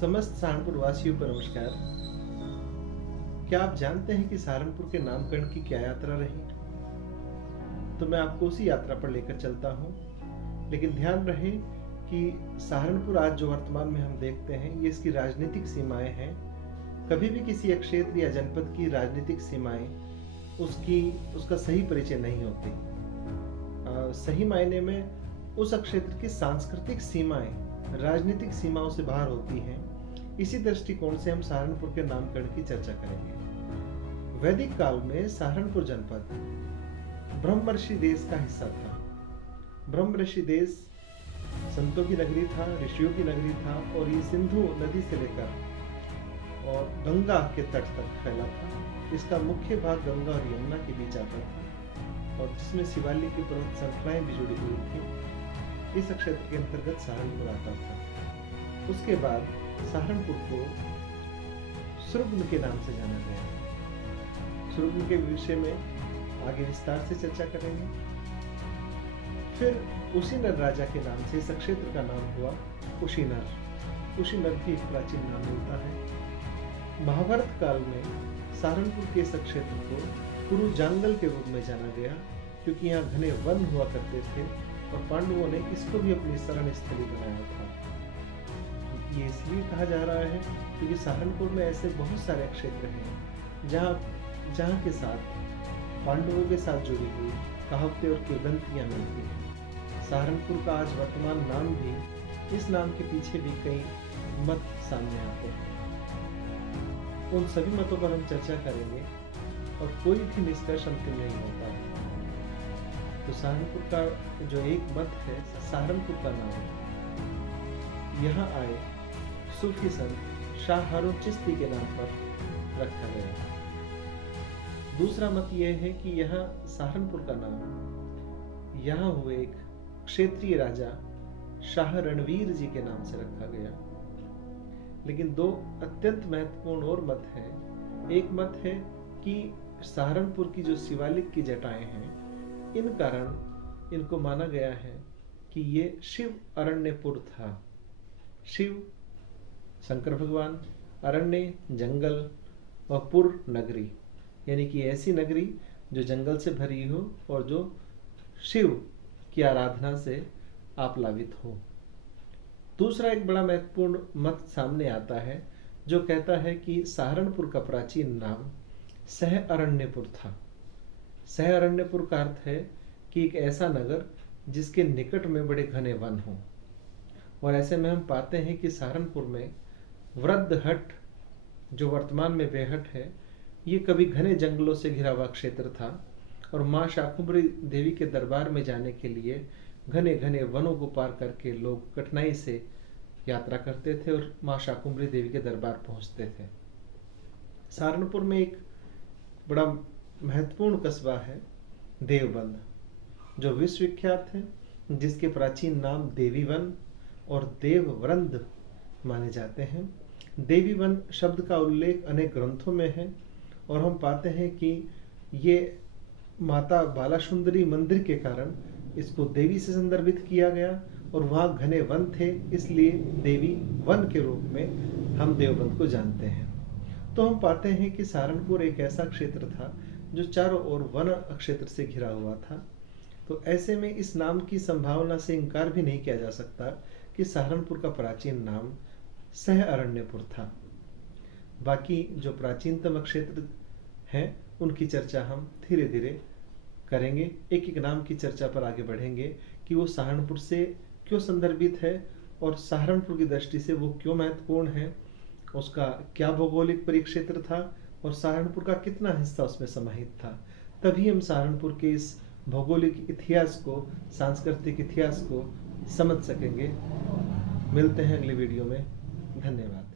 समस्त सहारनपुर वासियों को नमस्कार। क्या आप जानते हैं कि सहारनपुर के नामकरण की क्या यात्रा रही? तो मैं आपको उसी यात्रा पर लेकर चलता हूँ। लेकिन ध्यान रहे कि सहारनपुर आज जो वर्तमान में हम देखते हैं, ये इसकी राजनीतिक सीमाएं हैं। कभी भी किसी एक क्षेत्र या जनपद की राजनीतिक सीमाएं उसका सही परिचय नहीं होती। सही मायने में उस क्षेत्र की सांस्कृतिक सीमाएं राजनीतिक सीमाओं से बाहर होती हैं। इसी दृष्टिकोण से हम सहारनपुर के नामकरण की चर्चा करेंगे। वैदिक काल में सहारनपुर जनपद ब्रह्मर्षि देश का हिस्सा था। ब्रह्मर्षि देश संतों की नगरी था, ऋषियों की नगरी था और ये सिंधु नदी से लेकर और गंगा के तट तक फैला था। इसका मुख्य भाग गंगा और यमुना के बीच आता था और जिसमें शिवालिक की पर्वत श्रृंखलाएं भी जुड़ी हुई थी। इस क्षेत्र के अंतर्गत सहारनपुर आता था। उसके बाद सहारनपुर को सुरगुन के नाम से जाना गया। सुरगुन के विषय में आगे विस्तार से चर्चा करेंगे। फिर उशीनर राजा के नाम से इस क्षेत्र का नाम हुआ कुशीनर। कुशीनर भी एक प्राचीन नाम मिलता है। महाभारत काल में सहारनपुर के इस क्षेत्र को कुरु जांगल के रूप में जाना गया, क्योंकि यहाँ घने वन हुआ करते थे और पांडवों ने इसको भी अपनी शरण स्थली बनाया था। ये इसलिए कहा जा रहा है क्योंकि सहारनपुर में ऐसे बहुत सारे क्षेत्र हैं जहाँ के साथ पांडवों के साथ जुड़ी हुई कहावतें और किंवदंतियां मिलती हैं। सहारनपुर का आज वर्तमान नाम भी, इस नाम के पीछे भी कई मत सामने आते हैं। उन सभी मतों पर हम चर्चा करेंगे और कोई भी निष्कर्ष अंतिम नहीं होता है। तो सहारनपुर का जो एक मत है, सहारनपुर का नाम यहाँ आए सूफी संत शाह हारून चिश्ती के नाम पर रखा गया। दूसरा मत यह है कि यहाँ सहारनपुर का नाम यहाँ हुए एक क्षेत्रीय राजा शाह रणवीर जी के नाम से रखा गया। लेकिन दो अत्यंत महत्वपूर्ण और मत हैं। एक मत है कि सहारनपुर की जो शिवालिक की जटाएं हैं, इन कारण इनको माना गया है कि ये शिव अरण्यपुर था। शिव शंकर भगवान, अरण्य जंगल और पुर नगरी, यानी कि ऐसी नगरी जो जंगल से भरी हो और जो शिव की आराधना से आप्लावित हो। दूसरा एक बड़ा महत्वपूर्ण मत सामने आता है जो कहता है कि सहारनपुर का प्राचीन नाम सह अरण्यपुर था। सह अरण्यपुर का अर्थ है कि एक ऐसा नगर जिसके निकट में बड़े घने वन हों। और ऐसे में हम पाते हैं कि सहारनपुर में वृद्धहट, जो वर्तमान में बेहट है, ये कभी घने जंगलों से घिरा हुआ क्षेत्र था और माँ शाकुंभरी देवी के दरबार में जाने के लिए घने घने वनों को पार करके लोग कठिनाई से यात्रा करते थे और माँ शाकुंभरी देवी के दरबार पहुंचते थे। सहारनपुर में एक बड़ा महत्वपूर्ण कस्बा है देवबंद, जो विश्वविख्यात है, जिसके प्राचीन नाम देवीवन और देववृंद माने जाते हैं। देवीवन शब्द का उल्लेख अनेक ग्रंथों में है और हम पाते हैं कि ये माता बालासुंदरी मंदिर के कारण इसको देवी से संदर्भित किया गया और वहाँ घने वन थे, इसलिए देवी वन के रूप में हम देवबंद को जानते हैं। तो हम पाते हैं कि सहारनपुर एक ऐसा क्षेत्र था जो चारों ओर वन क्षेत्र से घिरा हुआ था। तो ऐसे में इस नाम की संभावना से इनकार भी नहीं किया जा सकता कि सहारनपुर का प्राचीन नाम सह अरण्यपुर था। बाकी जो प्राचीनतम क्षेत्र हैं उनकी चर्चा हम धीरे धीरे करेंगे। एक एक नाम की चर्चा पर आगे बढ़ेंगे कि वो सहारनपुर से क्यों संदर्भित है और सहारनपुर की दृष्टि से वो क्यों महत्वपूर्ण है, उसका क्या भौगोलिक परिक्षेत्र था और सहारनपुर का कितना हिस्सा उसमें समाहित था। तभी हम सहारनपुर के इस भौगोलिक इतिहास को, सांस्कृतिक इतिहास को समझ सकेंगे। मिलते हैं अगली वीडियो में। धन्यवाद।